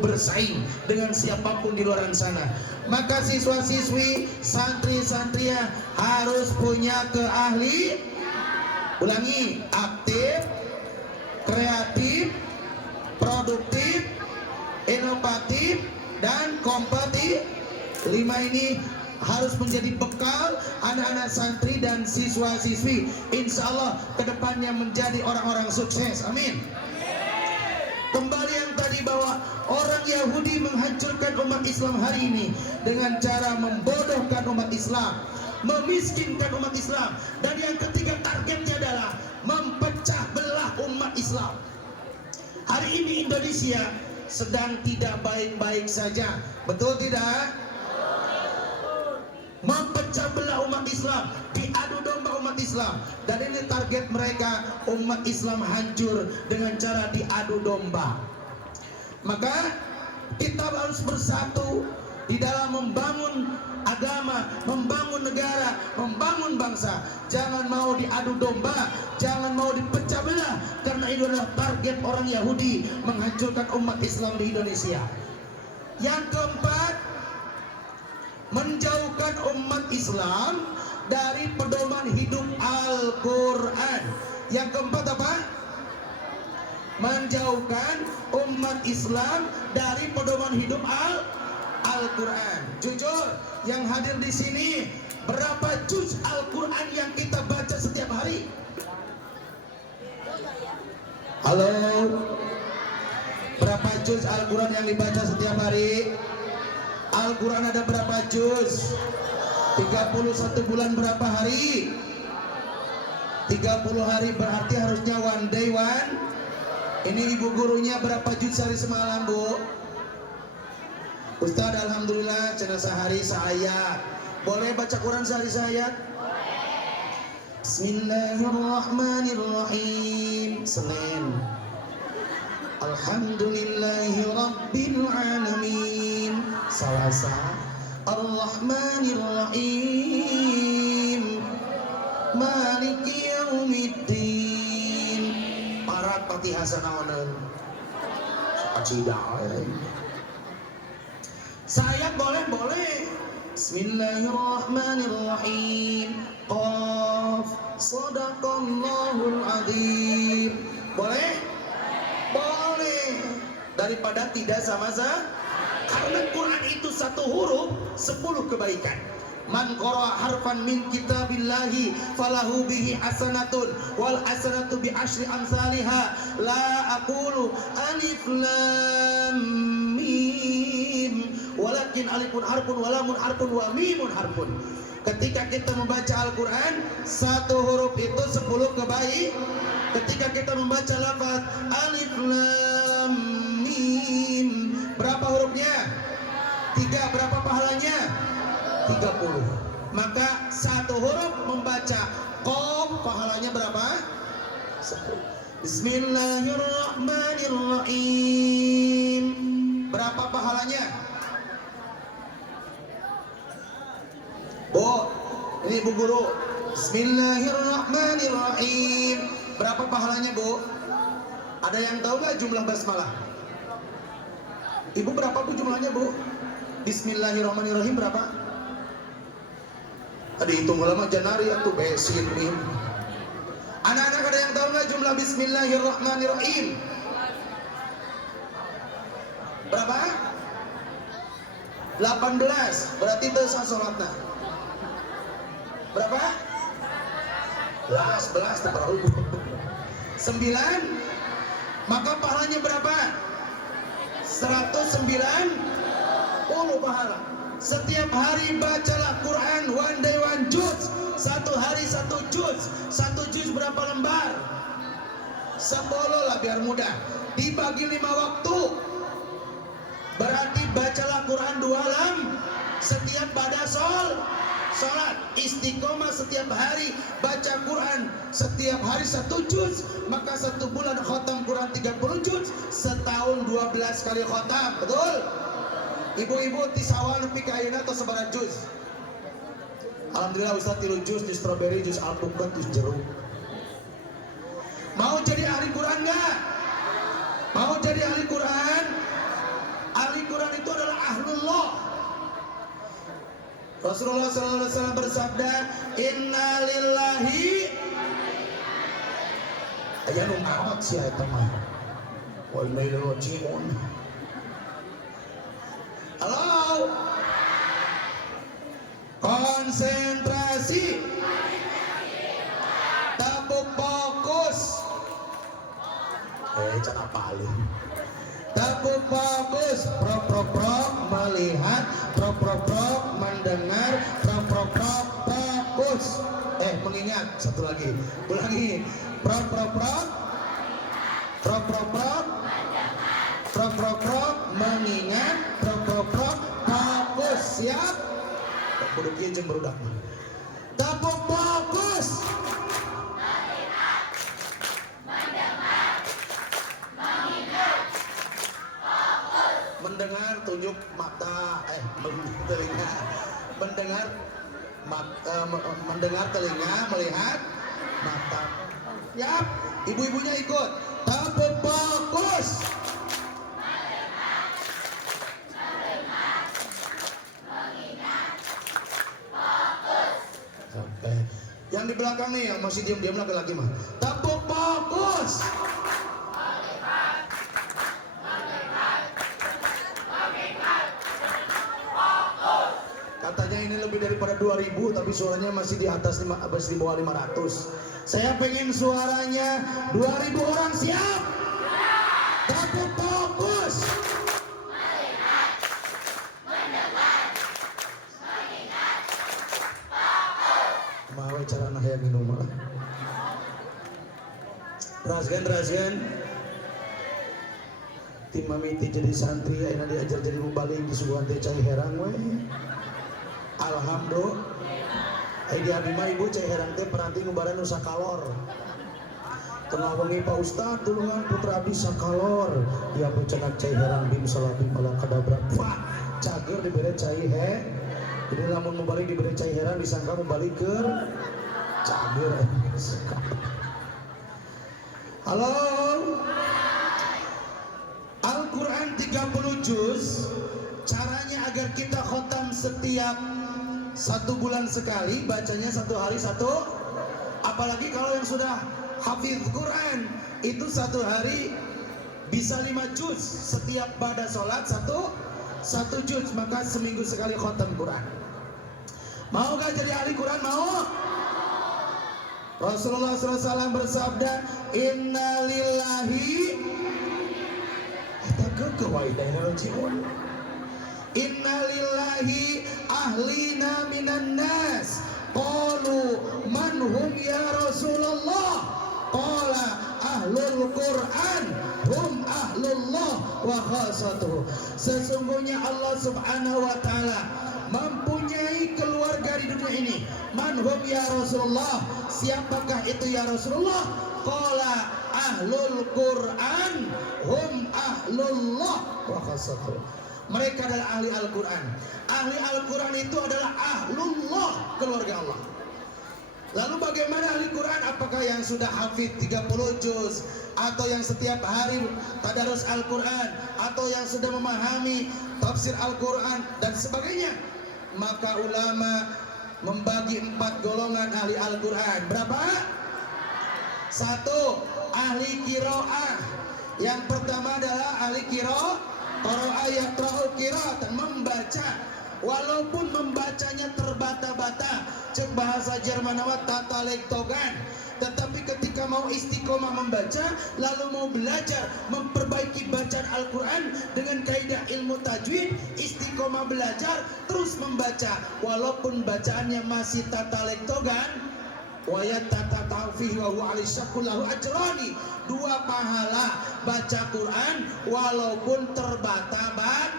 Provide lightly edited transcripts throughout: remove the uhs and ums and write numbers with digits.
bersaing dengan siapapun di luar sana. Maka siswa-siswi, santri-santrinya harus punya keahlian. Ulangi, aktif, kreatif, produktif, inovatif, dan kompetitif. 5 ini harus menjadi bekal anak-anak santri dan siswa-siswi. Insya Allah kedepannya menjadi orang-orang sukses. Amin. Kembali yang tadi bahwa orang Yahudi menghancurkan umat Islam hari ini dengan cara membodohkan umat Islam, memiskinkan umat Islam, dan yang ketiga targetnya adalah mempecah belah umat Islam. Hari ini Indonesia sedang tidak baik-baik saja, betul tidak? Mempecah belah umat Islam, diadu domba umat Islam, dan ini target mereka, umat Islam hancur dengan cara diadu domba. Maka kita harus bersatu di dalam membangun agama, membangun negara, membangun bangsa. Jangan mau diadu domba, jangan mau dipecah belah, karena itu adalah target orang Yahudi menghancurkan umat Islam di Indonesia. Yang keempat, menjauhkan umat Islam dari pedoman hidup Al-Quran. Yang keempat apa? Menjauhkan umat Islam dari pedoman hidup Al-Quran. Jujur, yang hadir di sini, berapa juz Al-Quran yang kita baca setiap hari? Halo? Berapa juz Al-Quran yang dibaca setiap hari? Al-Quran ada berapa juz? 31 bulan berapa hari? 30 hari, berarti harusnya one day one. Ini ibu gurunya berapa juz sehari semalam, Bu? Ustaz, alhamdulillah cenah sehari seayat. Boleh baca Quran sehari seayat? Bismillahirrahmanirrahim. Senin. Alhamdulillahi Rabbil Alamin. Selasa. Ar-Rahmanir-Rahim. Maliki Yaumiddin. Parat Fatihah sanaoneun. Acidah. Sayat boleh? Bismillahirrahmanirrahim. Qaf. Shadaqallahul Adzim. Boleh? Boleh. Daripada tidak sama saja. Karena Quran itu satu huruf 10 kebaikan. Man qara'a harfan min kitabillahi falahu bihi hasanatun wal hasanatu bi asyri amsalha. La aqulu alif lam mim walakin alifun harfun wa lamun harfun wa mimun harfun. Ketika kita membaca Al-Quran, satu huruf itu 10 kebaikan. Ketika kita membaca lafaz alif lam mim, berapa hurufnya? 3. Berapa pahalanya? 30. Maka satu huruf membaca Qaf, pahalanya berapa? 10. Bismillahirrahmanirrahim. Berapa pahalanya? Bu, ini Bu Guru. Bismillahirrahmanirrahim. Berapa pahalanya, Bu? Ada yang tahu nggak jumlah basmalah? Ibu berapa, Bu, jumlahnya, Bu? Bismillahirrahmanirrahim berapa? Tadi hitung lama janari atau besin nih. Anak-anak ada yang tahu nggak jumlah Bismillahirrahmanirrahim? Berapa? 18. Berarti itu sholatnya. Berapa? 11 terlalu. 9. Maka pahalanya berapa? 190 pahala. Setiap hari bacalah Quran one day one juz. Satu hari 1 juz. 1 juz berapa lembar? 10 lah biar mudah. Dibagi 5 waktu. Berarti bacalah Quran 2 lam setiap pada sholat. Istiqomah setiap hari baca Quran setiap hari 1 juz, maka 1 bulan khatam Quran 30 juz, setahun 12 kali khatam. Betul? Ibu-ibu tisawal nepi ka ayeuna atau sebaran juz? Alhamdulillah Ustaz 3 juz di strawberry, juz alpukat, juz jeruk. Mau jadi ahli Quran enggak? Mau jadi ahli Quran? Rasulullah SAW bersabda, Inna lillahi. Aya nu amat sih eta mah. Wa inna ilaihi raji'un. Halo. Konsentrasi. Tabuk fokus. Cak apalin. Tabuk fokus. Prok melihat, prok mendengar, prok fokus. Mengingat. Satu lagi. Ulangi. Prok mengingat, prok fokus. Siap? Kudu kieu jeung barudak mah. Tabuk fokus. Mendengar tunjuk mata, telinga. Mendengar telinga, melihat mata. Siap? Ibu-ibunya ikut. Tabuk fokus. Yang di belakang nih, yang masih diam-diam laki-laki mah. Tabuk fokus. Katanya ini lebih daripada 2000, tapi suaranya masih di atas di bawah 500. Saya pengen suaranya 2000 orang, siap? Tabuk fokus. Mau cara nah yang minum mah. Rasgan. Tim mamiti jadi santri ayeuna diajar jadi mubalik di suguhan teh cai herang we. Alhamdulillah. Ai di abdi mah ibu cai herang teh peranti nu badan nu sakalor. Tengah wengi Pak Ustad tulungan putra abdi sakalor. Dia becenat cai herang bim salati pala kadabra. Pak, cager dibere cai he. Jadi lamun membalik diberi cai heran disangka membalik ke cager. Halo. Al-Quran 30 juz. Caranya agar kita khotam setiap 1 bulan sekali, bacanya 1 hari 1. Apalagi kalau yang sudah hafiz Quran, itu 1 hari bisa 5 juz. Setiap pada sholat 1 juz, maka seminggu sekali khotam Quran. Mau gak jadi ahli Quran? Mau? Rasulullah SAW bersabda, Inna lillahi. Inna lillahi ahlina minan nas. Qalu man hum ya Rasulullah? Qala ahlul Quran hum ahlullah wa khasatuh. Sesungguhnya Allah Subhanahu wa taala mempunyai keluarga di dunia ini. Manhum ya Rasulullah, siapakah itu ya Rasulullah? Qala ahlul Quran hum ahlullah wa khasatuh. Mereka adalah ahli Al-Quran. Ahli Al-Quran itu adalah ahlullah, keluarga Allah. Lalu bagaimana ahli Quran? Apakah yang sudah hafid 30 juz, atau yang setiap hari tadarus Al-Quran, atau yang sudah memahami tafsir Al-Quran dan sebagainya? Maka ulama membagi 4 golongan ahli Al-Quran. Berapa? 1. Ahli qiraah. Yang pertama adalah ahli qiraah. Qara'a yaqra'u qira'atan, membaca. Walaupun membacanya terbata-bata, cek bahasa Jerman awat tata lektogan, tetapi ketika mau istiqomah membaca, lalu mau belajar memperbaiki bacaan Al-Quran dengan kaidah ilmu tajwid, istiqomah belajar terus membaca, walaupun bacaannya masih tata lektogan, wayat tata taufiq wa huwa alisyakullahu ajrani, 2 pahala baca Quran walaupun terbata-bata.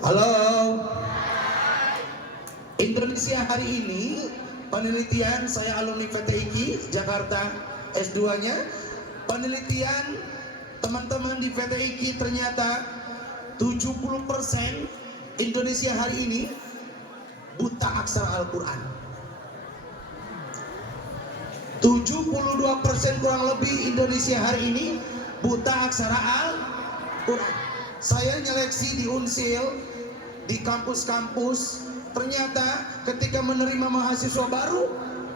Halo. Indonesia hari ini, penelitian saya alumni PTIQ Jakarta S2-nya, penelitian teman-teman di PTIQ ternyata 70% Indonesia hari ini buta aksara Al-Quran. 72% kurang lebih Indonesia hari ini buta aksara Al-Quran. Saya nyeleksi di Unsil di kampus-kampus, ternyata ketika menerima mahasiswa baru,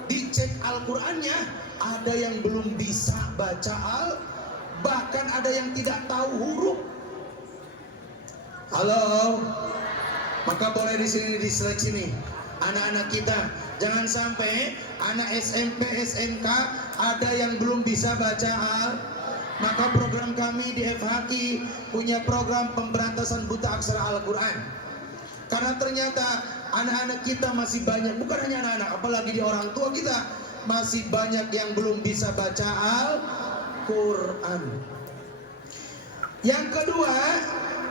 dicek Al-Qur'annya, ada yang belum bisa baca bahkan ada yang tidak tahu huruf. Halo, maka boleh di sini diseleksi nih anak-anak kita. Jangan sampai anak SMP, SMK ada yang belum bisa baca maka program kami di FHQ punya program pemberantasan buta aksara Al-Quran. Karena ternyata anak-anak kita masih banyak, bukan hanya anak-anak, apalagi di orang tua kita, masih banyak yang belum bisa baca Al-Quran. Yang kedua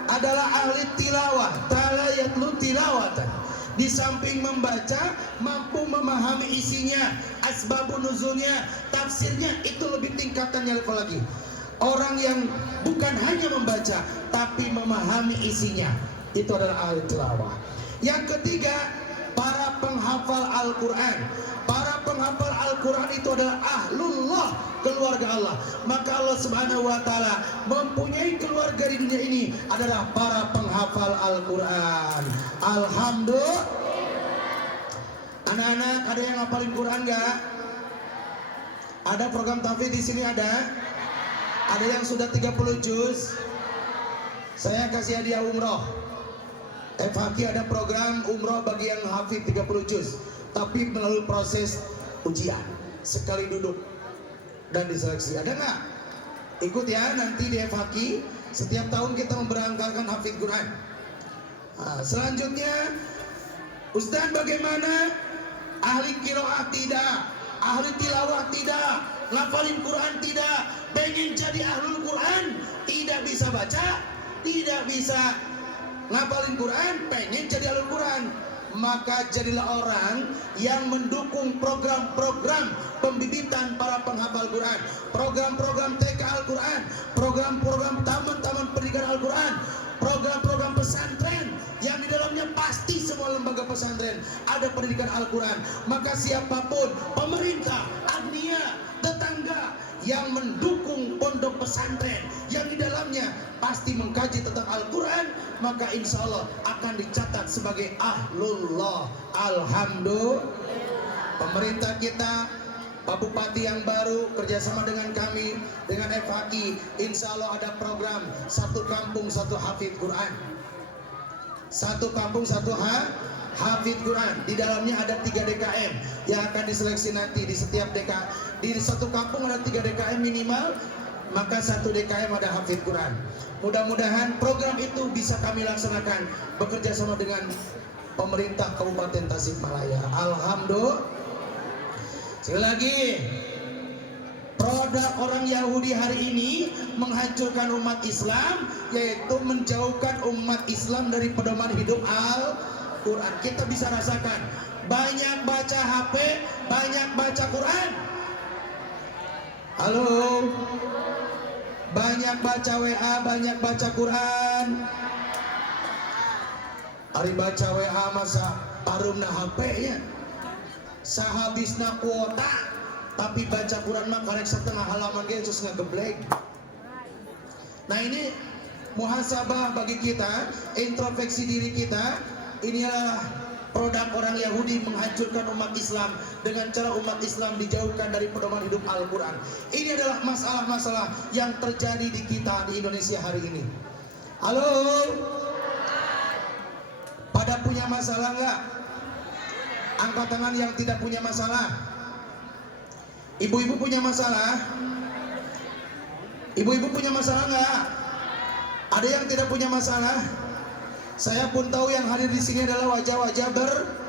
adalah ahli tilawah, ta'ala yatlu tilawatan. Di samping membaca, mampu memahami isinya, asbabun nuzulnya, tafsirnya, itu lebih tingkatannya level lagi. Orang yang bukan hanya membaca tapi memahami isinya, itu adalah ahli tilawah. Yang ketiga, para penghafal Al-Quran. Para penghafal Al-Quran itu adalah ahlullah, keluarga Allah. Maka Allah Subhanahu wa Ta'ala mempunyai keluarga di dunia ini adalah para penghafal Al-Quran. Alhamdulillah. Anak-anak, ada yang ngapalin Quran nggak? Ada program tahfidz di sini ada? Ada yang sudah 30 juz? Saya kasih hadiah umroh. FHQ ada program umroh bagi yang hafid 30 juz, tapi melalui proses ujian, sekali duduk dan diseleksi. Ada nggak? Ikut ya nanti di FHQ. Setiap tahun kita memberangkatkan hafid Quran. Nah, selanjutnya, Ustaz, bagaimana ahli qiraah tidak, ahli tilawah tidak, ngapalin Quran tidak, pengen jadi ahlul Quran, tidak bisa baca, tidak bisa ngapalin Quran, pengen jadi ahlul Quran, maka jadilah orang yang mendukung program-program pembibitan para penghafal Quran, program-program TK Al-Quran, program-program taman-taman pendidikan Al-Quran, program-program pesantren yang di dalamnya pasti semua lembaga pesantren ada pendidikan Al-Quran. Maka siapapun, pemerintah, agnia, tetangga yang mendukung pondok pesantren yang di dalamnya pasti mengkaji tentang Al-Quran, maka insya Allah akan dicatat sebagai ahlullah. Alhamdulillah. Pemerintah kita, Pak Bupati yang baru kerjasama dengan kami, dengan FHQ, insya Allah ada program satu kampung satu hafid Quran. Satu kampung satu hafid Quran. Di dalamnya ada 3 DKM yang akan diseleksi nanti. Di setiap di satu kampung ada 3 DKM minimal, maka 1 DKM ada hafid Quran. Mudah-mudahan program itu bisa kami laksanakan bekerja sama dengan pemerintah Kabupaten Tasikmalaya. Alhamdulillah. Sekali lagi, produk orang Yahudi hari ini menghancurkan umat Islam, yaitu menjauhkan umat Islam dari pedoman hidup Al-Quran. Kita bisa rasakan, banyak baca HP, banyak baca Quran. Halo, banyak baca WA, banyak baca Quran. Hari baca WA masa parumna HP-nya, sahabisna kuota, tapi baca Quran mah karek setengah halaman ge terus ngegeblek. Nah, ini muhasabah bagi kita, introspeksi diri kita. Inilah produk orang Yahudi menghancurkan umat Islam dengan cara umat Islam dijauhkan dari pedoman hidup Al-Quran. Ini adalah masalah-masalah yang terjadi di kita di Indonesia hari ini. Halo, pada punya masalah nggak? Angkat tangan yang tidak punya masalah. Ibu-ibu punya masalah? Ibu-ibu punya masalah nggak? Ada yang tidak punya masalah? Saya pun tahu yang hadir di sini adalah wajah-wajah bermasalah.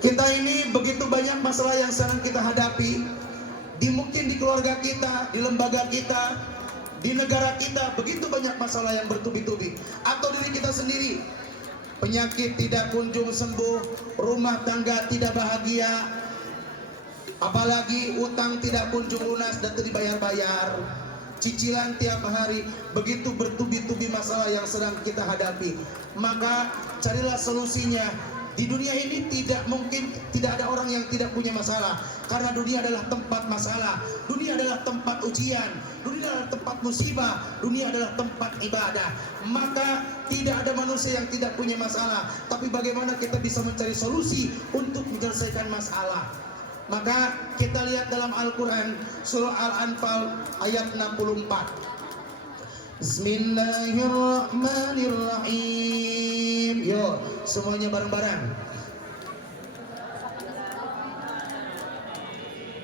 Kita ini begitu banyak masalah yang sedang kita hadapi. Mungkin di keluarga kita, di lembaga kita, di negara kita, begitu banyak masalah yang bertubi-tubi. Atau diri kita sendiri, penyakit tidak kunjung sembuh, rumah tangga tidak bahagia, apalagi utang tidak kunjung lunas dan tidak dibayar-bayar, cicilan tiap hari, begitu bertubi-tubi masalah yang sedang kita hadapi. Maka carilah solusinya, Di dunia ini tidak mungkin tidak ada orang yang tidak punya masalah, karena dunia adalah tempat masalah, dunia adalah tempat ujian, dunia adalah tempat musibah, dunia adalah tempat ibadah. Maka tidak ada manusia yang tidak punya masalah, tapi bagaimana kita bisa mencari solusi untuk menyelesaikan masalah. Maka kita lihat dalam Al-Quran surah Al-Anfal ayat 64. Bismillahirrahmanirrahim. Yo, semuanya bareng-bareng.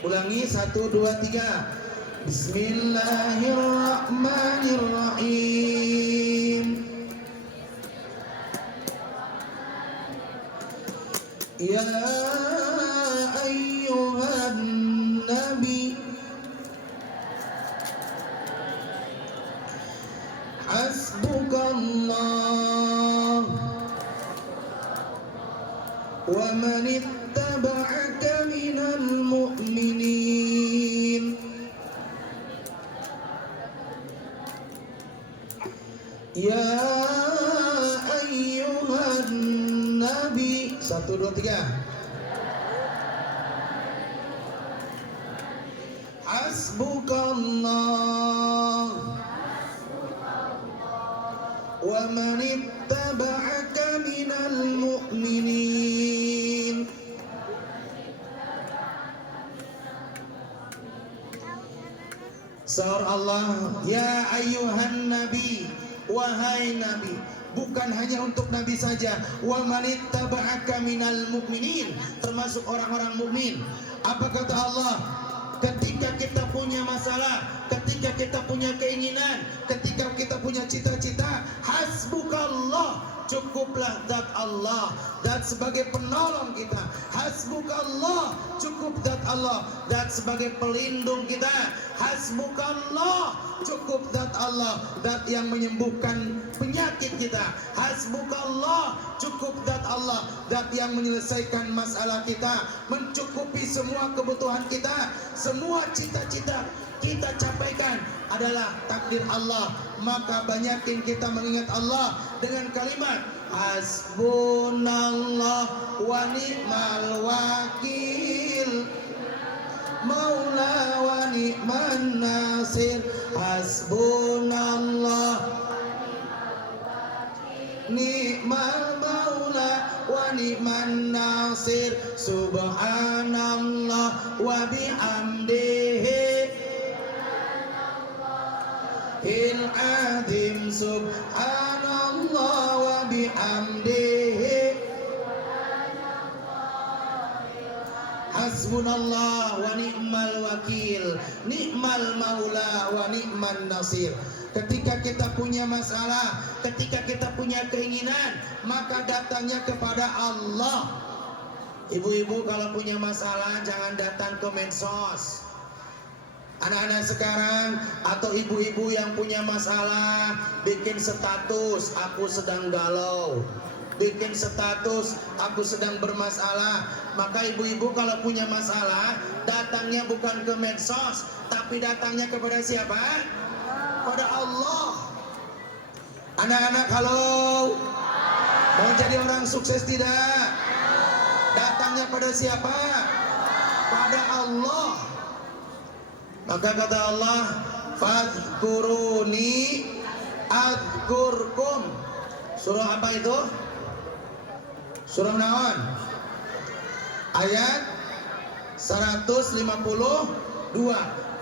Ulangi 1, 2, 3. Bismillahirrahmanirrahim. Ya ayyuhan nabi hasbukallah wa man ittaba'aka minal mu'minin. Ya ayyuhan nabi. 1, 2, 3. Hasbukallah wa man ittaba'aka minal mu'minin. Sahur Allah, ya ayyuhan nabi, wahai nabi. Bukan hanya untuk nabi saja, wa man ittaba'aka minal mu'minin, termasuk orang-orang mukmin. Apa kata Allah? Ketika kita punya masalah, ketika kita punya keinginan, ketika kita punya cita-cita, hasbukallah, cukuplah zat Allah, zat sebagai penolong kita. Hasbukallah, cukup zat Allah, zat sebagai pelindung kita. Hasbukallah, cukup zat Allah, zat yang menyembuhkan penyakit kita. Hasbukallah, cukup zat Allah, zat yang menyelesaikan masalah kita, mencukupi semua kebutuhan kita. Semua cita-cita kita capaikan adalah takdir Allah. Maka banyakin kita mengingat Allah dengan kalimat hasbunallah wa ni'mal wakil, maula wa ni'man nasir. Hasbunallah ni'mal maula wa ni'man nasir. Subhanallah wa bihamdihi il azim. Subhanallah wa bihamdihi. Hasbunallah wa ni'mal wakil, ni'mal maula wa ni'man nasir. Ketika kita punya masalah, ketika kita punya keinginan, maka datangnya kepada Allah. Ibu-ibu kalau punya masalah jangan datang ke medsos. Anak-anak sekarang atau ibu-ibu yang punya masalah bikin status aku sedang galau, bikin status aku sedang bermasalah. Maka ibu-ibu kalau punya masalah datangnya bukan ke medsos, tapi datangnya kepada siapa? Pada Allah. Anak-anak kalau mau jadi orang sukses tidak? Datangnya pada siapa? Pada Allah. Maka kata Allah, fadhkuruni adhkurkum. Surah apa itu? Surah naon? Ayat 152.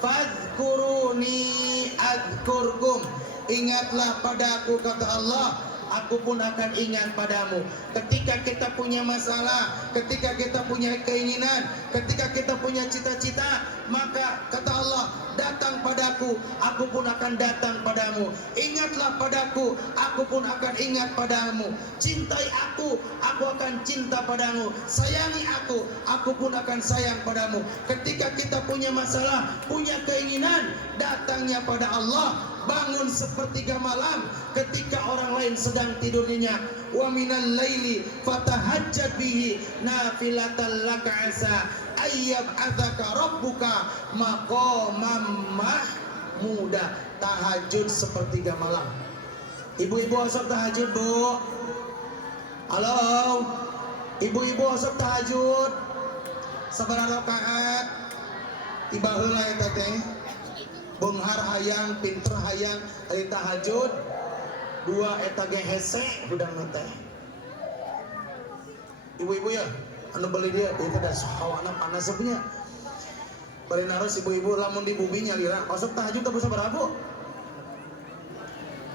Fadhkuruni adhkurkum. Ingatlah padaku, kata Allah, aku pun akan ingat padamu. Ketika kita punya masalah, ketika kita punya keinginan, ketika kita punya cita-cita, maka kata Allah, datang padaku, aku pun akan datang padamu. Ingatlah padaku, aku pun akan ingat padamu. Cintai aku akan cinta padamu. Sayangi aku pun akan sayang padamu. Ketika kita punya masalah, punya keinginan, datangnya pada Allah. Bangun sepertiga malam ketika orang lain sedang tidur nyenyak. Wa minal laili fatahajjat bihi nafilatan laka asa ayyab'atsaka rabbuka maqamam mahmuda. Tahajud sepertiga malam. Ibu-ibu asal tahajud, Bu. Halo. Ibu-ibu osok tahajud sabaraha rakaat tiba heula eta teh beunghar hayang pinter hayang ari tahajud dua eta ge hese budang teh. Ibu-ibu ya anu beli dia itu ada hawana panas punya bari naros ibu-ibu lamun di bumi nyalira osok tahajud tabu sabaraha bu?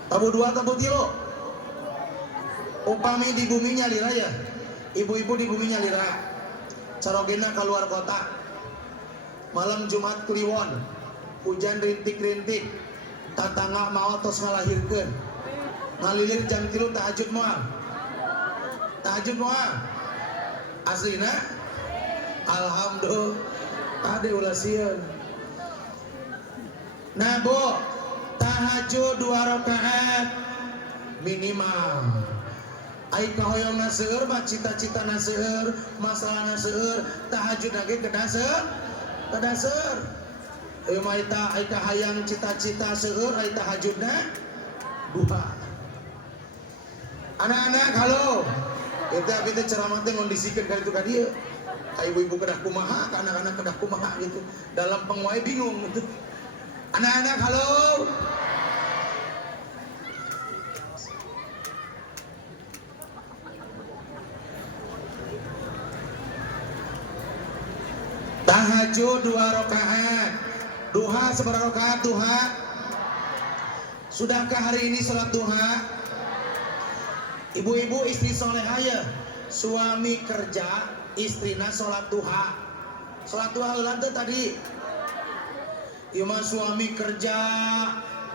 Tabu 2 tabu 3 upami di bumi nyalira ya ibu-ibu di bumi nyalira carogena keluar kota malam Jumat Kliwon hujan rintik-rintik tatangga mau tos ngalahirkeun ngalilir jam 3 tahajud moal aslina alhamdulillah tadi ulah sieun. Nah bu tahajud 2 rakaat minimal ai kahoyongna seueur mah cita-citana seueur masalahna seueur tahajud lagi kedaseur ieu mah eta ai kahayang cita-cita seueur ai tahajudna duha. Anak-anak halo eta kita ceramah teh ngondisikeun ka itu ka dieu ka ibu-ibu kedah kumaha ka anak-anak kedah kumaha gitu dalam pengwae bingung gitu. Anak-anak halo tahajud 2 rakaat duha seberapa rakaat duha? Sudahkah hari ini sholat duha? Ibu-ibu istri solehah ya suami kerja istrina sholat duha heula teh tadi ieu mah suami kerja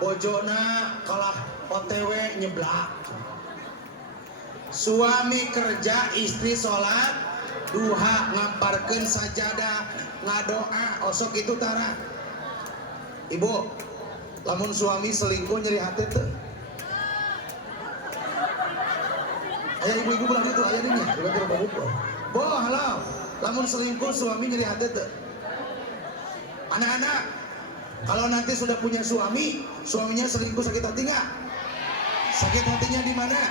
bojona kalah OTW nyeblak suami kerja istri sholat duha ngamparkeun sajadah ngadoa osok itu tara. Ibu lamun suami selingkuh nyeri hati teh aya ibu-ibu bilang gitu aya dinya tiba-tiba bawa bo halo lamun selingkuh suami nyeri hati teh. Anak-anak kalau nanti sudah punya suami suaminya selingkuh sakit hati nggak? Sakit hatinya di mana?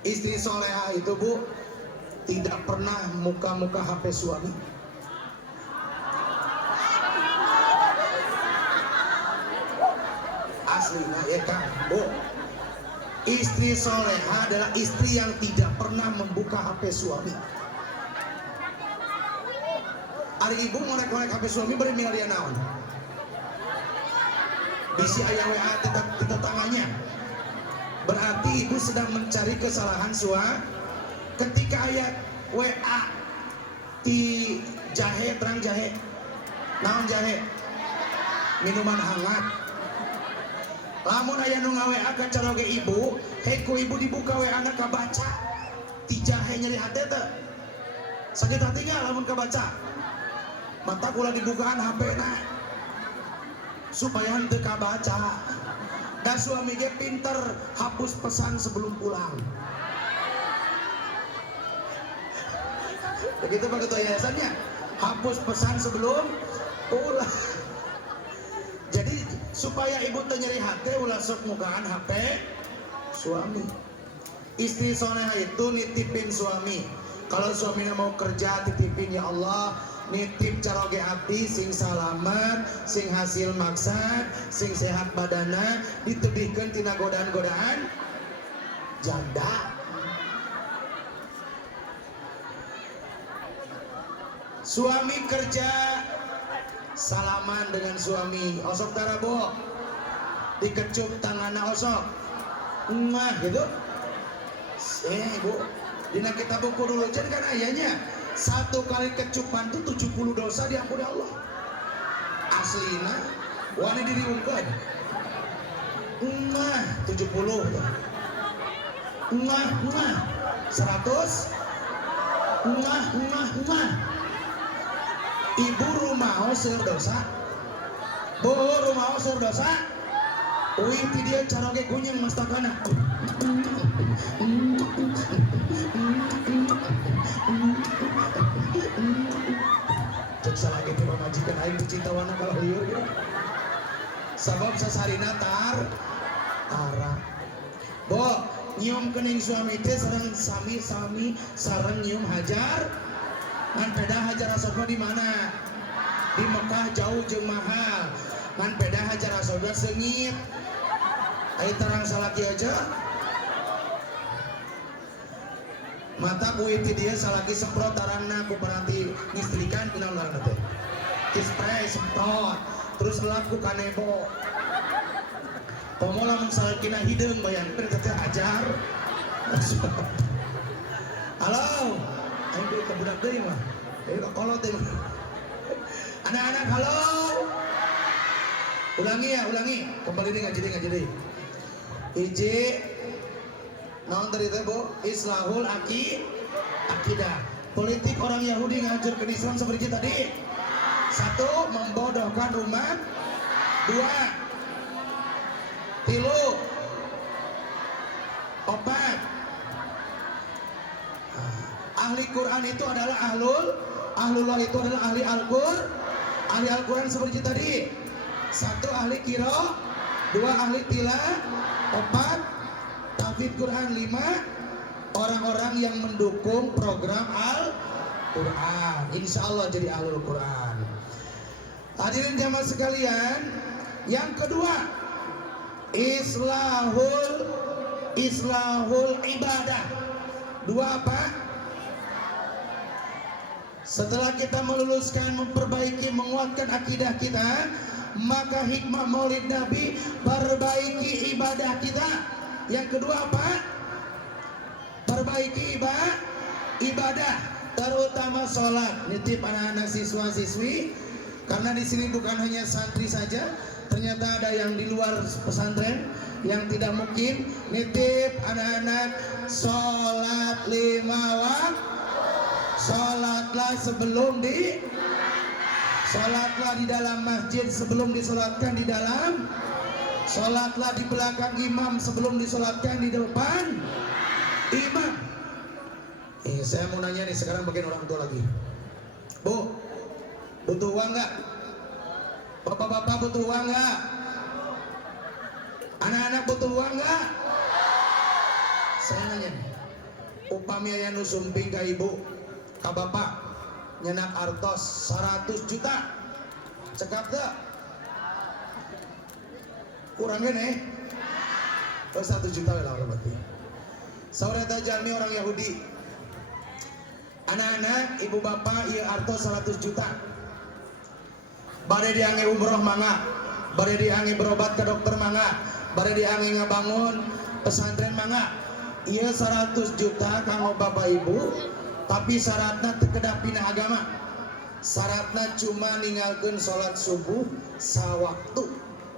Istri soleha itu bu tidak pernah muka-muka HP suami. Aslinya ya kan bu istri soleha adalah istri yang tidak pernah membuka HP suami. Ari ibu ngorek-ngorek HP suami bari ningali naon bisi aya WA tetangganya berarti ibu sedang mencari kesalahan suami. Ketika ayat WA di jahe terang jahe naon jahe minuman hangat lamun aya nu ngaWA ka caroge ibu heku ibu dibuka WA na kabaca di jahe nyeri hati teh sakit hatinya lamun kabaca mata kula dibukaan HP na supaya henteu kabaca. Dan suami ge pinter hapus pesan sebelum pulang. Begitu pak ketua yayasannya hapus pesan sebelum pulang. Jadi supaya ibu teu nyeri hati ulah sok mukaan HP suami. Istri soleha itu nitipin suami. Kalau suaminya mau kerja titipin ya Allah nitip caroge abdi sing salamet sing hasil maksad sing sehat badana ditebihkeun tina godaan-godaan janda. Suami kerja salaman dengan suami osok tarabo dikecup tanganna osok mah gitu ibu dina kita buku dulu jadi kan ayahnya 1 kali kecupan tuh 70 dosa diampuni Allah. Aslina wani diriungkeun. 70 100 ibu rumah seur dosa bu rumah seur dosa uing ti dia caroge kunyeng mastakana cek salage teh majikan aing cinta wana kalau lieur ya sabab sasarina tara bo nyium kening suami teh sareng sami-sami sareng nyium hajar. Ngan peda hajar asodna di mana? Di Mekah jauh jeung mahal. Ngan peda hajar asodna seungit. Ai tarang salaki aja. Mata kuit ti dieu salaki semprot tarangna ku berarti ngistrikan kunaon ngaranna teh. Spray semprot terus lap ku kanebo. Komo lamun salakina hideung bayangkeun teh ajar. Halo. Aing kudu ke budak deui mah. Deui kolot teh. Anak-anak halo. Ulangi ya, ulangi. Kembali deui ngaji deui. Hiji naon tadi teh Bu? Islahul akidah. Politik orang Yahudi ngajarkeun Islam seperti tadi. 1. Membodohkan umat. 2. 3. 4. Ahli Quran itu adalah ahlullah itu adalah ahli Al-Quran seperti tadi. 1. Ahli qiraah, 2. ahli tilah, 4. tahfidz Quran, 5. orang-orang yang mendukung program Al-Quran. Insya Allah jadi ahlul Quran. Hadirin jamaah sekalian, yang kedua islahul ibadah. 2 apa? Setelah kita meluluskan, memperbaiki, menguatkan akidah kita, maka hikmah maulid Nabi perbaiki ibadah kita. Yang kedua apa? Perbaiki ibadah, terutama sholat. Nitip anak-anak siswa-siswi, karena di sini bukan hanya santri saja, ternyata ada yang di luar pesantren yang tidak mungkin. Nitip anak-anak sholat 5 waktu. Sholatlah sholatlah di dalam masjid sebelum disolatkan di dalam. Sholatlah di belakang imam sebelum disolatkan di depan imam. Saya mau nanya nih sekarang bagian orang tua lagi. Bu, butuh uang nggak? Bapak-bapak butuh uang nggak? Anak-anak butuh uang nggak? Saya nanya nih, upami aya nu sumping ka ibu, ka bapak nyenak artos 100 juta cekap teu? Kurang gini 1 juta lah berarti. Saureta jalmi orang Yahudi, anak-anak ibu bapak ieu artos 100 juta bade diangge umroh mangga, bade diangge berobat ke dokter mangga, bade diangge ngabangun pesantren mangga. Ieu 100 juta kanggo bapak ibu, tapi syaratna teu kedah pindah agama. Syaratna cuma ninggalkeun sholat subuh sawaktu,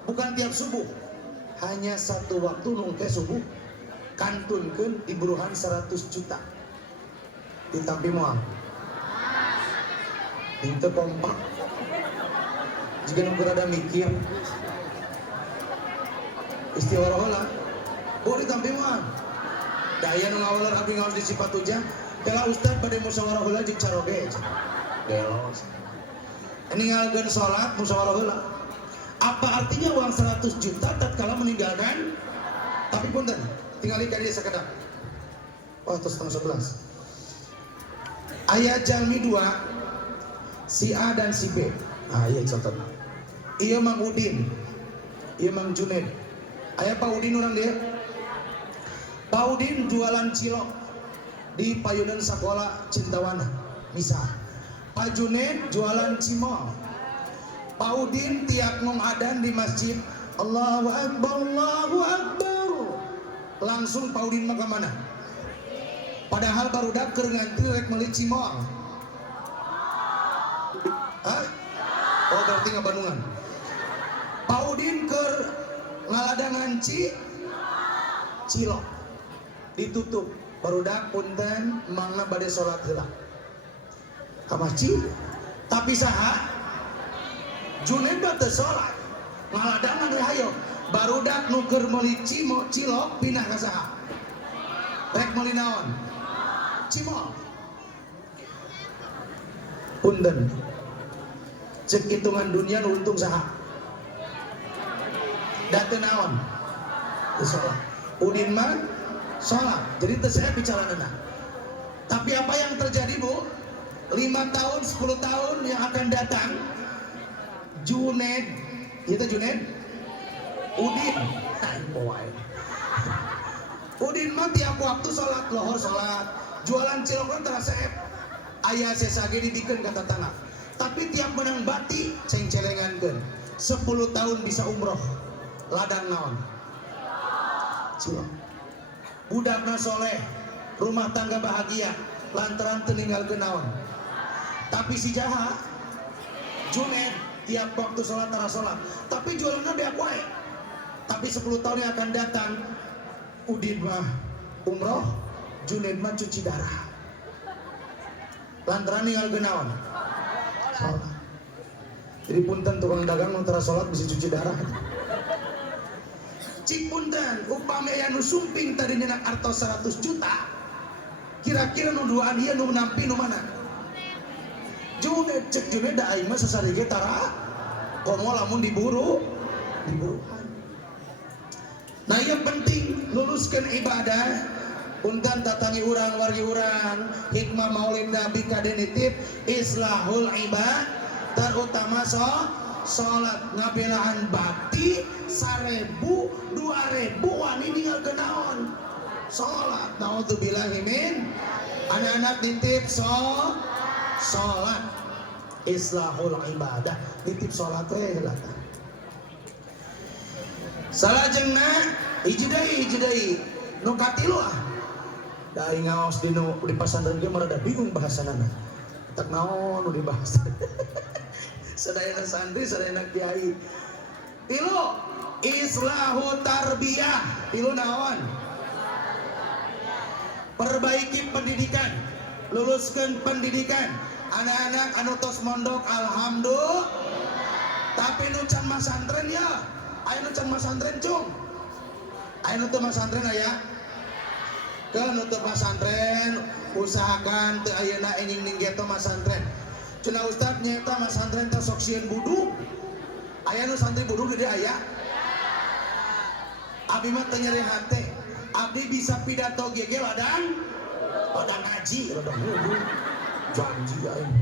bukan tiap subuh, hanya 1 waktu nungke subuh. Kantunkeun diburuhan 100 juta. Ditampi moal. Itu kompak. Jika nunggu rada mikir, istighfar lah. Bu ditampi moal. Daya nu ngawalar abdi ngaos di Cipatujah. Kala ustad bade musyawarah heula jeung caroge. Geos. Ninggalkeun salat musyawarah heula. Apa artinya uang 100 juta tatkala meninggalkan? Tapi punten, tinggali ka dieu sakedap. Oh, terus setengah 11. Ayat jalmi 2, si A dan si B. Ah, iya catat. Iya Mang Udin, iya Mang Junaid. Aya Pak Udin orang dia. Pak Udin jualan cilok di payunan sekolah Cintawana, misal. Pak Junaid jualan cimol. Pak Udin tiap ngong adan di masjid, Allahu Akbar, Allahu Akbar. Langsung Pak Udin mah ke mana? Padahal barudak keur ngantri rek meuli cimol. Hah? Oh, berarti ngabandungan. Pak Udin keur ngaladangan cilok. Ditutup. Barudak punten mangna bade salat heula. Ka masjid. Tapi saha? Junaid teu salat. Ngaladangan we hayo. Barudak nu keur meuli cilok pindah ka saha? Rek meuli naon? Cimol. Punten. Cek hitungan dunia nu untung saha? Da teu naon? Teu salat. Udin mah sholat. Jadi itu saya bicara nana. Tapi apa yang terjadi Bu? 5 tahun, 10 tahun yang akan datang, Junaid, kita Junaid, Udin, Udin mah tiap waktu sholat lohor sholat, jualan cilok terasa ayah sesage dibikin kata tanah. Tapi tiap menang bati, ceng-celengan kan. 10 tahun bisa umroh, ladang naon. Cilok. Budakna soleh, rumah tangga bahagia, lantaran teninggal kenaon. Tapi si jahat, Junaid tiap waktu sholat tara sholat, tapi jualannya beak wae. Tapi 10 tahun yang akan datang, Udin mah umroh, Junaid mah cuci darah. Lantaran ninggal kenaon. Sholat. Jadi punten tukang dagang antara sholat bisa cuci darah. Cik punten, upami aya nu sumping tadi nyenak artos 100 juta. Kira-kira nu duaan ieu nu nampi nu mana? Junaid cek Junaid da aing mah sasarige tara komo lamun diburu. Nah yang penting luluskan ibadah. Punten datangi urang wargi urang hikmah maulid nabi kadenitif islahul ibad terutama sholat ngabelaan bakti 1000 2000 wani ninggal kenaon sholat. Naudzubillahi min anak-anak nitip sholat islahul ibadah nitip sholat teh heula. Salajengna hiji deui nu katilu da aing ngaos di pasantren ge mah rada bingung bahasanana. Tak naon nu dibahas. Sadayana santri, sadayana kiai. Tilu islahu tarbiyah. Tilu naon? Perbaiki pendidikan, luluskan pendidikan. Anak-anak anu tos mondok alhamdulillah. Tapi nu can masantren ya. Aya nu can masantren cung. Aya nu teu masantren aya. Keun nu teu masantren usahakan teu ayeuna ening-ning geto masantren. Cenah ustad nyata masantren teh sok sieun buduk. Aya nu santri buduk gede aya. Abi mah teu nyeri hate. Abdi bisa pidato gege ladang ngaji, ladang buduk. Janji aing.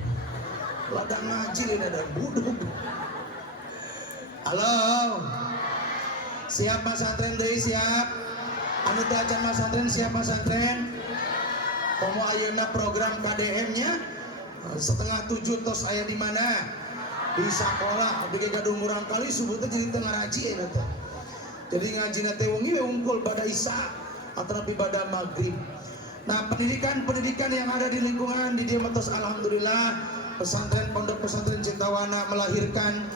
Ladang ngaji di ladang buduk. Halo. Siap masantren deui siap. Anu teh acan masantren siap masantren. Komo ayeuna program KDM-nya 6:30 tos aya di mana? Di sekolah. Abdi ge gadung urang kali subuh teh jadi teu ngaraji eta teh. Jadi ngajina teh wengi we unggul pada isya atau pada maghrib. Nah, pendidikan yang ada di lingkungan di dia matos alhamdulillah pesantren pondok pesantren Cintawana melahirkan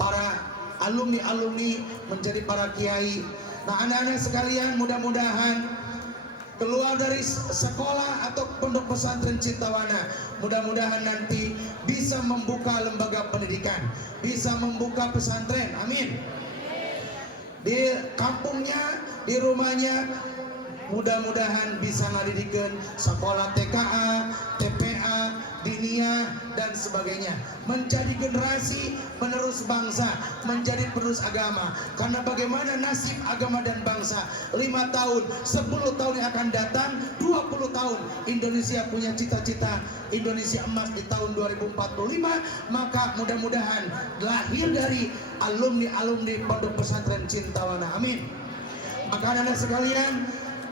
para alumni menjadi para kiai. Nah, anak-anak sekalian mudah-mudahan keluar dari sekolah atau pondok pesantren Cintawana, mudah-mudahan nanti bisa membuka lembaga pendidikan, bisa membuka pesantren, amin. Di kampungnya, di rumahnya, mudah-mudahan bisa ngadidikan sekolah TKA, TPA, diniyah dan sebagainya, menjadi generasi penerus bangsa, menjadi penerus agama. Karena bagaimana nasib agama dan bangsa 5 tahun, 10 tahun yang akan datang, 20 tahun Indonesia punya cita-cita Indonesia emas di tahun 2045, maka mudah-mudahan lahir dari alumni Pondok Pesantren Cintawana, amin. Maka anak-anak sekalian,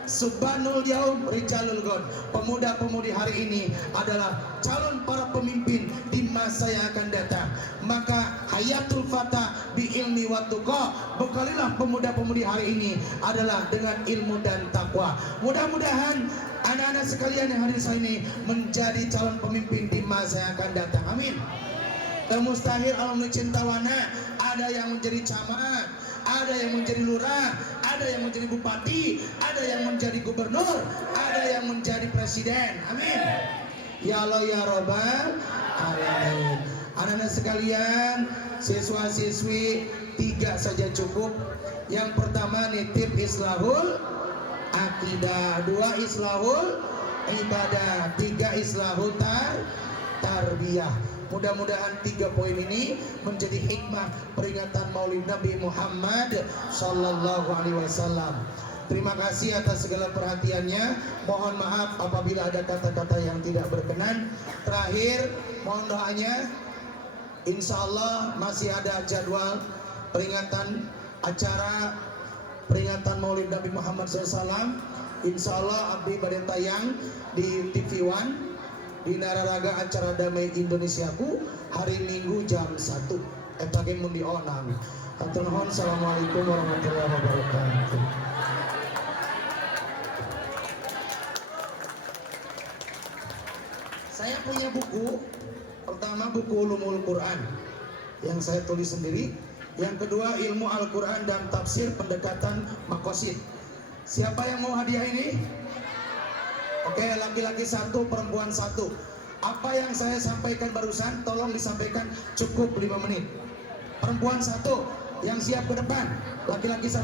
Subhanul Yaum Rijalul God, pemuda-pemudi hari ini adalah calon para pemimpin di masa yang akan datang. Maka hayatul fata bi ilmi wa tuqa, bekalilah pemuda-pemudi hari ini adalah dengan ilmu dan takwa. Mudah-mudahan anak-anak sekalian yang hadir saat ini menjadi calon pemimpin di masa yang akan datang, amin. Mustahil alumni Cintawana ada yang menjadi camat, ada yang menjadi lurah, ada yang menjadi bupati, ada yang menjadi gubernur, ada yang menjadi presiden, amin. Ya Allah ya Rabbal alamin. Anak-anak sekalian, siswa-siswi 3 saja cukup. Yang pertama nitip islahul akidah, 2 islahul ibadah, 3 islahul tarbiyah. Mudah-mudahan 3 poin ini menjadi hikmah peringatan Maulid Nabi Muhammad sallallahu alaihi wasallam. Terima kasih atas segala perhatiannya. Mohon maaf apabila ada kata-kata yang tidak berkenan. Terakhir, mohon doanya. Insya Allah masih ada jadwal peringatan acara peringatan Maulid Nabi Muhammad SAW. Insya Allah abdi badai tayang di TV One di Nararaga acara Damai Indonesiaku hari Minggu jam 1. Eta ge mun dionang. Hatur nuhun. Assalamualaikum warahmatullahi wabarakatuh. Saya punya buku. Pertama buku Ulumul Quran yang saya tulis sendiri. Yang kedua ilmu Al-Quran dan tafsir pendekatan makosid. Siapa yang mau hadiah ini? Oke, laki-laki 1, perempuan 1. Apa yang saya sampaikan barusan tolong disampaikan cukup 5 menit. Perempuan 1 yang siap ke depan. Laki-laki 1.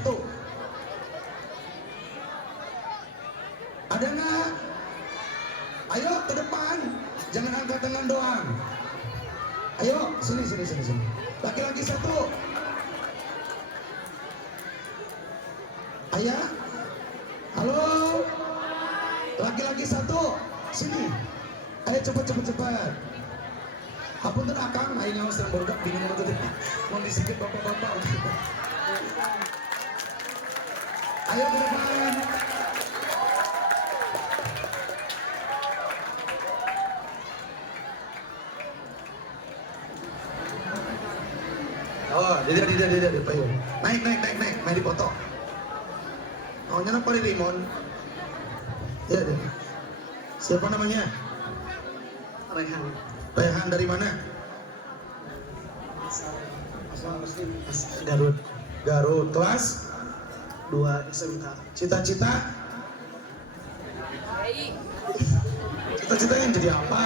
Ada nggak? Ayo ke depan. Jangan angkat tangan doang. Ayo, sini. Laki-laki 1. Ayah. Halo. Laki-laki 1. Sini. Ayo cepat. Hapunten akang, aing ngaos yang barudak bingung banget. Mau disikit bapak-bapak. Ayo ke depan. Oh, tidak, payung. Naik, main dipoto. Oh, nyana Pak Rimon. Ya, deh. Siapa namanya? Rehan dari mana? Garut. Kelas 2 SMK. Cita-cita? Cita-cita yang jadi apa?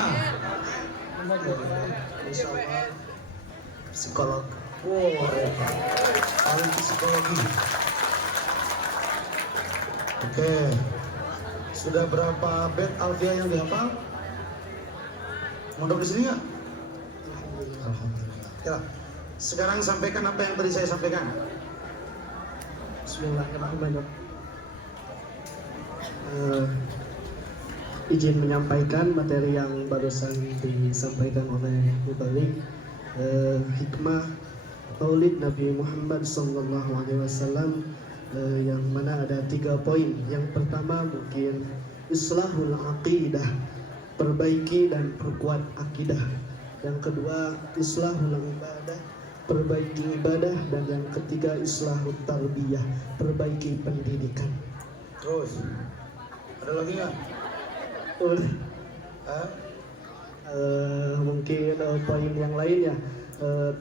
Psikolog. Wow, ahli psikologi. Oke. Sudah berapa bait Alfiah yang dihafal? Mondok di sini nggak? Alhamdulillah. Ya. Sekarang sampaikan apa yang tadi saya sampaikan. Bismillahirrahmanirrahim. Izin menyampaikan materi yang barusan disampaikan oleh Mubalik. Hikmah Maulid Nabi Muhammad SAW, yang mana ada 3 poin. Yang pertama mungkin islahul aqidah, perbaiki dan perkuat akidah. Yang kedua islahul ibadah, perbaiki ibadah. Dan yang ketiga islahul tarbiyah, perbaiki pendidikan. Terus ada lagi nggak? Mungkin poin yang lainnya,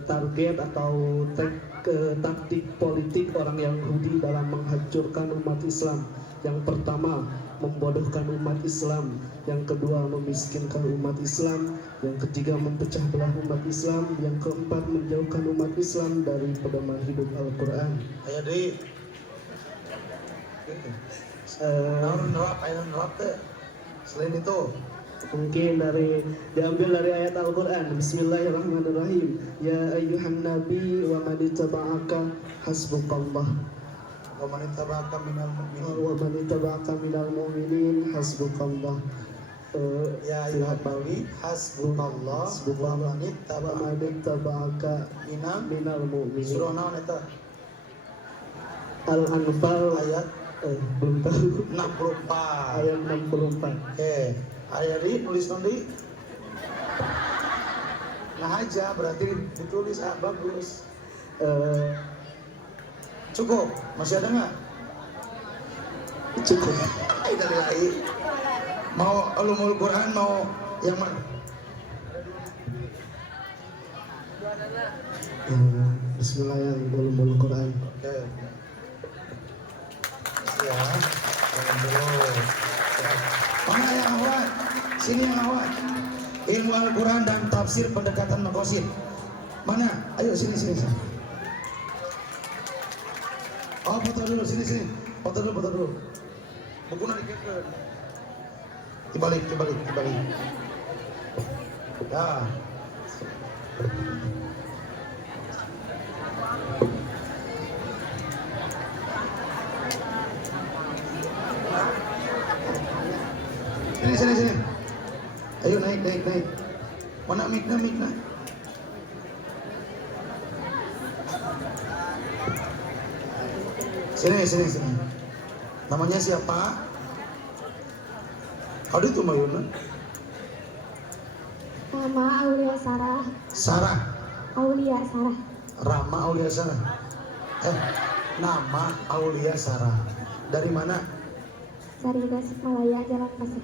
target atau taktik politik orang Yahudi dalam menghancurkan umat Islam. Yang pertama membodohkan umat Islam, yang kedua memiskinkan umat Islam, yang ketiga memecah belah umat Islam, yang keempat menjauhkan umat Islam dari pedoman hidup Al-Quran. Ayo deh. Selain itu mungkin diambil dari ayat Al-Quran. Bismillahirrahmanirrahim. Ya ayyuhan nabi wa man ittaba'aka hasbukallah wa man ittaba'aka minal mu'minin hasbukallah. Ya ayyuhan nabi hasbukallah wa man ittaba'aka minal mu'minin. Surah naon eta? Al-Anfal ayat belum tahu. 64. Ayat 64. Oke. Ayat ini tulis nanti. Nah aja berarti ditulis bagus. Cukup. Masih ada nggak? Cukup. Dari lain. Mau ulumul Quran mau yang mana? Bismillahirrahmanirrahim. Quran. Oke. Ya. Jangan dulu. Mana yang awal? Sini yang awal. Ilmu Al-Quran dan tafsir pendekatan makosid. Mana? Ayo sini. Oh, foto dulu sini. Foto dulu. Buku nanti ke. Dibalik. Ya. Sini. Namanya siapa? Aduh itu Mayuna. Nama Aulia Sarah. Sarah. Aulia Sarah. Rama Aulia Sarah. Nama Aulia Sarah. Dari mana? Dari Tasikmalaya, Jalan Pasir.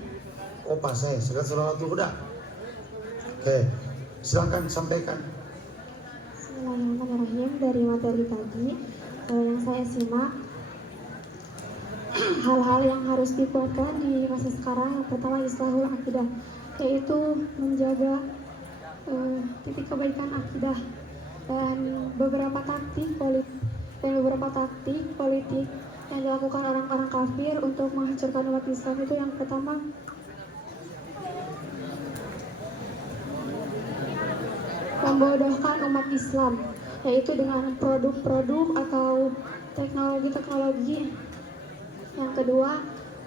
Oh Pasai. Segala sesuatu udah. Oke. Silakan sampaikan. Bismillahirrahmanirrahim. Dari materi tadi yang saya simak, hal-hal yang harus dikuatkan di masa sekarang, yang pertama islahul akidah, yaitu menjaga titik kebaikan akidah dan beberapa taktik politik yang dilakukan orang-orang kafir untuk menghancurkan umat Islam. Itu yang pertama, membodohkan umat Islam, yaitu dengan produk-produk atau teknologi-teknologi. Yang kedua,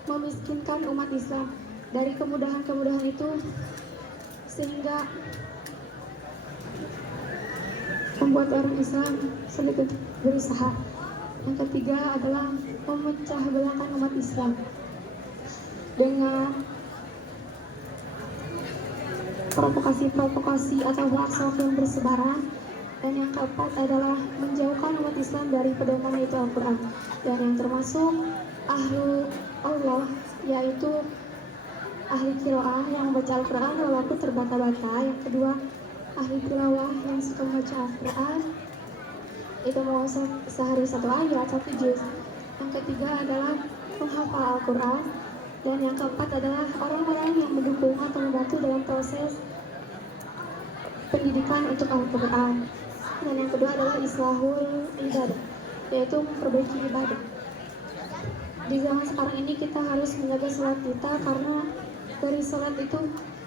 memiskinkan umat Islam dari kemudahan-kemudahan itu sehingga membuat orang Islam sulit untuk berusaha. Yang ketiga adalah memecah belahkan umat Islam dengan provokasi atau hoax yang bersebaran. Dan yang keempat adalah menjauhkan umat Islam dari pedoman, yaitu Al-Quran, dan yang termasuk ahlu Allah, yaitu ahli qiraah yang membaca Al-Quran walaupun terbata-bata. Yang kedua, ahli tilawah yang suka membaca Al-Quran, itu mau sehari 1 ayat, 1 juz. Yang ketiga adalah menghafal Al-Quran. Dan yang keempat adalah orang-orang yang mendukung atau membantu dalam proses pendidikan untuk Al-Quran. Dan yang kedua adalah islahul ibadah, yaitu memperbaiki ibadah. Di zaman sekarang ini kita harus menjaga sholat kita, karena dari sholat itu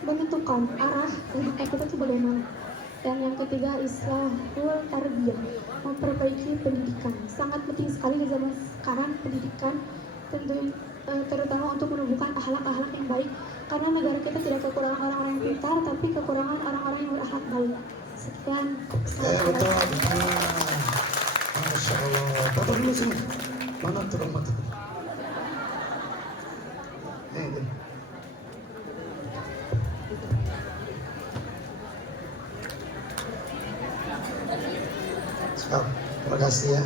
menentukan arah kehidupan kita itu bagaimana. Dan yang ketiga islahul tarbiyah, memperbaiki pendidikan. Sangat penting sekali di zaman sekarang pendidikan, terutama untuk menumbuhkan akhlak-akhlak yang baik, karena negara kita tidak kekurangan orang-orang yang pintar, tapi kekurangan orang-orang yang berakhlak baik. Sekian. Betul. Masya Allah. Foto dulu sini. Mana tuh mata? Terima kasih ya.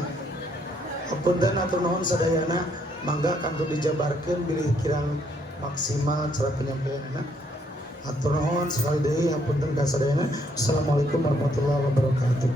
Punten atur nuhun sadayana, mangga kantor dijabarkeun bilih kirang maksimal cara penyampaianna. Atur nuhun sekali deui hapunten ka sadayana. Assalamualaikum warahmatullahi wabarakatuh.